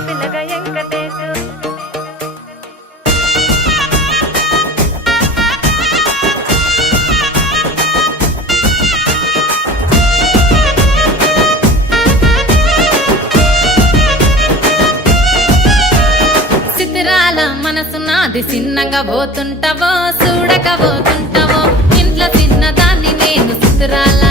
పిల్లగా వెంకటేశు చిత్రాల మనసు నాది చిన్నగా పోతుంటావో చూడక పోతుంటావో ఇంట్లో చిన్నదాన్ని నేను చిత్రాల